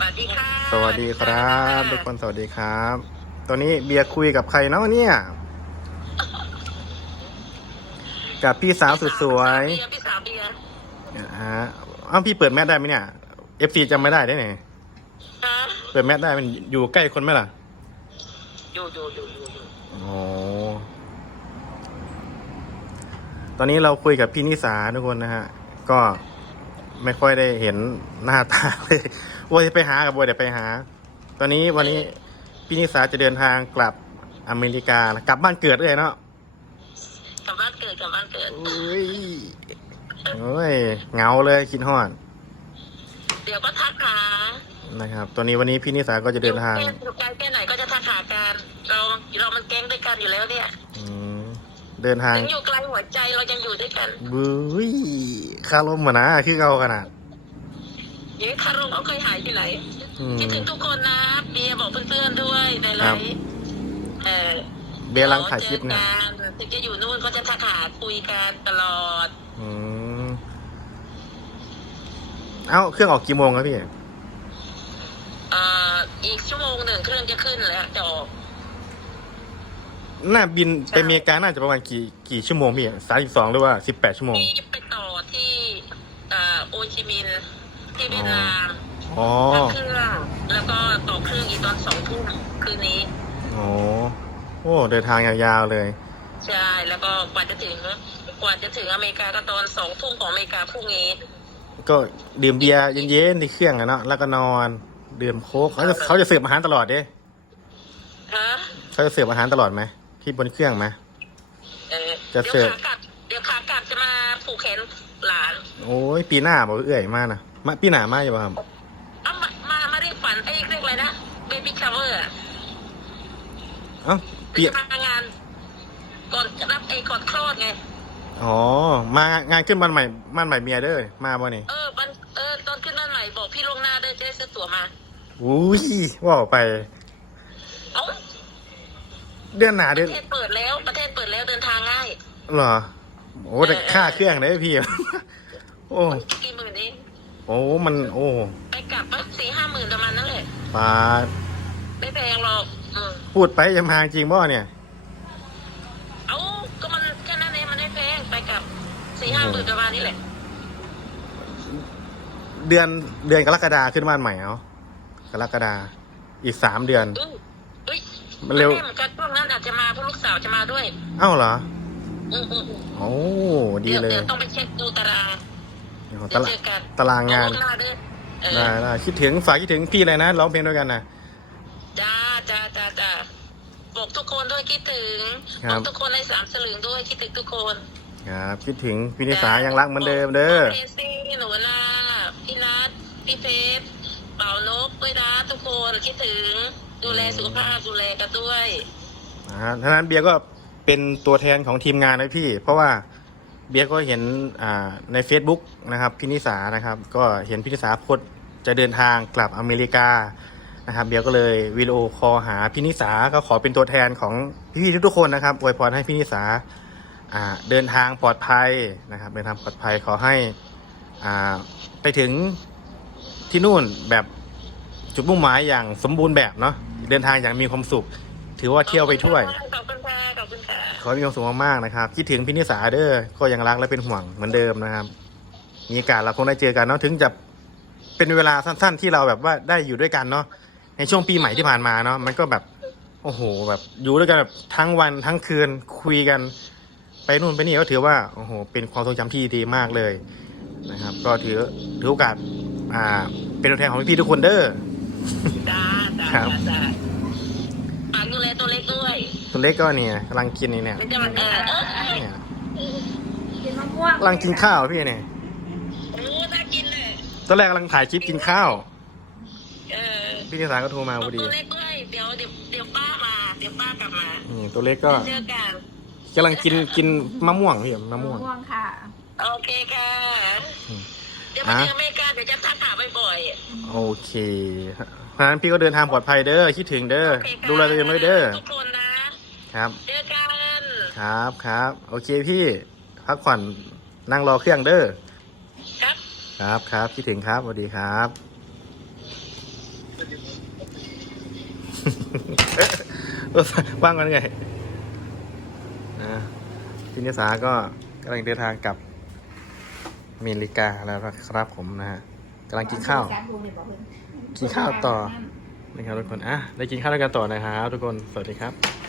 สวัสดีค่ะสวัสดีครับ ทุกคนสวัสดีครับ ตอนนี้เบียร์คุยกับใครเนาะเนี่ย กับพี่สาวสุดสวยเบียร์พี่สาวเบียร์ฮะอ้าวพี่เปิดแมสได้ไหมเนี่ย FC จำไม่ได้ได้ไงฮะเปิดแมสได้มันอยู่ใกล้คนไหมล่ะอยู่อยู่อยู่อยู่อยู่โอ้ตอนนี้เราคุยกับพี่นิสาทุกคนนะฮะ ก็ ไม่ค่อยได้เห็นหน้าตาเลยว่าจะไปหากับบัวเดี๋ยวไปหา ตอนนี้วันนี้พี่นิสาจะเดินทางกลับอเมริกากลับบ้านเกิดเลยเนาะกลับบ้านเกิดกลับบ้านเกิดอุ้ยโอ้ยเหงาเลยคิดฮอดเดี๋ยวก็ทักหานะครับตอนนี้วันนี้พี่นิสาก็จะเดินทางอยู่ไกลแค่ไหนก็จะทักหากันเราเรามันแก๊งด้วยกันอยู่แล้วเนี่ย อืม เดินทางถึงอยู่ไกลหัวใจเรายังอยู่ด้วยกันบุ้ยคารมมานะคือเอาขนาดเย้คารมเขาเคยหายที่ไหนอืมคิดถึงทุกคนนะเบียร์บอกเพื่อนๆด้วยในไลครับฟ์เออเบียร์รังถ่ายคลิปเนี่ยจอกันถึงจะอยู่นู่นก็จะทักหาคุยกันตลอดอืมเอ้าเครื่องออกกี่โมงครับพี่เอ่ออีกชั่วโมงหนึ่งเครื่องจะขึ้นแล้วจะออก น่าบินไปอเมริกาน่าจะประมาณกี่กี่ชั่วโมงพี่สามสิบสองหรือว่าสิบแปดชั่วโมงที่ไปต่อที่เอ่อโอชิมินห์ที่เวียดนามอ๋อพักเครื่องแล้วก็ต่อเครื่องอีกตอนสองทุ่มคืนนี้ โอ้โอ้เดินทางยาวๆเลย ใช่ แล้วก็กว่าจะถึงกว่าจะถึงอเมริกาก็ตอนสองทุ่มของอเมริกาพรุ่งนี้ ก็ดื่มเบียร์เย็นๆในเครื่องอะเนาะแล้วก็นอนดื่มโค้กเขาจะเขาจะเสิร์ฟอาหารตลอดเด้ฮะ เขาจะเสิร์ฟอาหารตลอดไหม ที่บนเครื่องไหมเออจะเดี๋ยวเสิร์ฟขากลับเดี๋ยวขากลับจะมาผูกแขนหลาน โอ้ยปีหน้าบอกเอื่อยมากนะมาปีหน้ามาอยู่ป่ะครับเอามามามาเรียกฝันไอ้เรียกอะไรนะเบบี้ชาวเวอร์เอ้าปีจะมางาน ก่อนรับไอ้ก่อนคลอดไง อ๋อมางานขึ้นบ้านใหม่บ้านใหม่เมียเด้อมาบ่นี่เออมันเออตอนขึ้นบ้านใหม่บอกพี่ลวงหน้าเด้อจะได้ซื้อตั๋วมา อุ้ยว่าไปเอ้า เดือนหนาปเดือนระเทศเปิดแล้วประเทศเปิดแล้วเดินทางง่าย เหรอโอ้แต่ค่าเครื่องเลยพี่ โอ้กี่หมื่นเองโอ้มัน โอ้ไปกลับว่าสี่ห้าหมื่นประมาณนั้นแหละปาดไม่แพงหรอกอืมพูดไปจะมาจริงบ่เนี่ย เอ้าก็มันแค่นั้นเองมันไม่แพงไปกลับสี่ห้าหมื่นประมาณนี้แหละเดือนเดือนกรกฎาขึ้นบ้านใหม่เอากรกฎาอีกสามเดือนอุ้ยอุ้ย มันเร็วไแเหมือนกันช่วงนั้นอาจจะมาเพราะลูกสาวจะมาด้วยเอ้าเหรออืมอืมอืมโอ้ดีเดี๋ยวเลยเดี๋ยวต้องไปเช็คดูตารางเดี๋ยวเดี๋ยวตาเจอกันตารางงานเอล่วหน้าด้วยเออได้ได้คิดถึงฝากคิดถึงพี่เลยนะร้องเพลงด้วยกันนะ จ้าจ้าจ้าจ้าบอกทุกคนด้วยคิดถึงครับ บอกทุกคนในสามสลึงด้วยคิดถึงทุกคนครับคิดถึงพี่นิสายังรักเหมือนเดิมเด้อพี่ซี่หนูนาพี่นัทพี่เพชรเป่านกด้วยนะทุกคนคิดถึง ดูแลสุขภาพดูแลกันด้วยอ่าท่านั้นเบียร์ก็เป็นตัวแทนของทีมงานนะพี่ เพราะว่าเบียร์ก็เห็นอ่าใน Facebook นะครับพี่นิสานะครับ ก็เห็นพี่นิสาโพสต์จะเดินทางกลับอเมริกานะครับเบียร์ก็เลยวิดีโอคอลหาพี่นิสาก็ขอเป็นตัวแทนของพี่ๆทุกๆคนนะครับอวยพรให้พี่นิสาอ่าเดินทางปลอดภัยนะครับเดินทางปลอดภัยขอให้อ่าไปถึงที่นู่นแบบจุดมุ่งหมายอย่างสมบูรณ์แบบเนาะ เดินทางอย่างมีความสุข ถือว่าเที่ยวไปถ้วยขอบคุณค่ะขอบคุณค่ะขอให้มีความสุขมากๆนะครับคิดถึงพี่นิสาเด้อก็ยังรักและเป็นห่วงเหมือนเดิมนะครับ มีโอกาสเราคงได้เจอกันเนาะถึงจะเป็นเวลาสั้น ๆ ที่เราแบบว่าได้อยู่ด้วยกันเนาะในช่วงปีใหม่ที่ผ่านมาเนาะมันก็แบบโอ้โหแบบอยู่ด้วยกันแบบทั้งวันทั้งคืนคุยกัน ไปนู่นไปนี่ก็ถือว่าโอ้โหเป็นความทรงจำที่ดีมากเลยนะครับ ก็ถือถือโอกาสอ่าเป็นตัวแทนของพี่ๆทุกคนเด้อจ้าจ้า ครับ จ้าจ้าฝากดูแลตัวเล็กด้วยตัวเล็กก็เนี่ยกำลังกินนี่เนี่ยมันจะมาเออเออเนี่ยกินมะม่วงกำลังกินข้าวพี่เนี่ยโอ้น่ากินเลยตอนแรกกำลังถ่ายคลิปกินข้าว เออพี่นิสาก็โทรมาพอดี ตัวเล็กด้วยเดี๋ยวเดี๋ยวเดี๋ยวป้ามา เดี๋ยวป้ากลับมานี่ตัวเล็กก็เจอกันกำลังกินกินมะม่วงพี่มะม่วง มะม่วงค่ะ โอเคค่ะ อืม ยวมาถึงอเมริกาเดี๋ยวจะทักหาบ่อยๆโอเคเพราะฉะนั้นพี่ก็เดินทางปลอดภัยเด้อคิดถึงเด้อโอเคค่ะดูแลตัวเองไว้เด้อทุกคนนะครับ เจอกันครับครับ โอเคพี่พักผ่อนนั่งรอเครื่องเด้อครับ ครับครับคิดถึงครับสวัสดีครับ เออว่างกันไงนะพี่นิสาก็กำลังเดินทางกลับอ เมริกาแล้วนะครับผมนะฮะกำลังกินข้าว กินข้าวต่อนะครับทุกคนอะได้กินข้าวด้วยกันต่อนะครับทุกคนสวัสดีครับ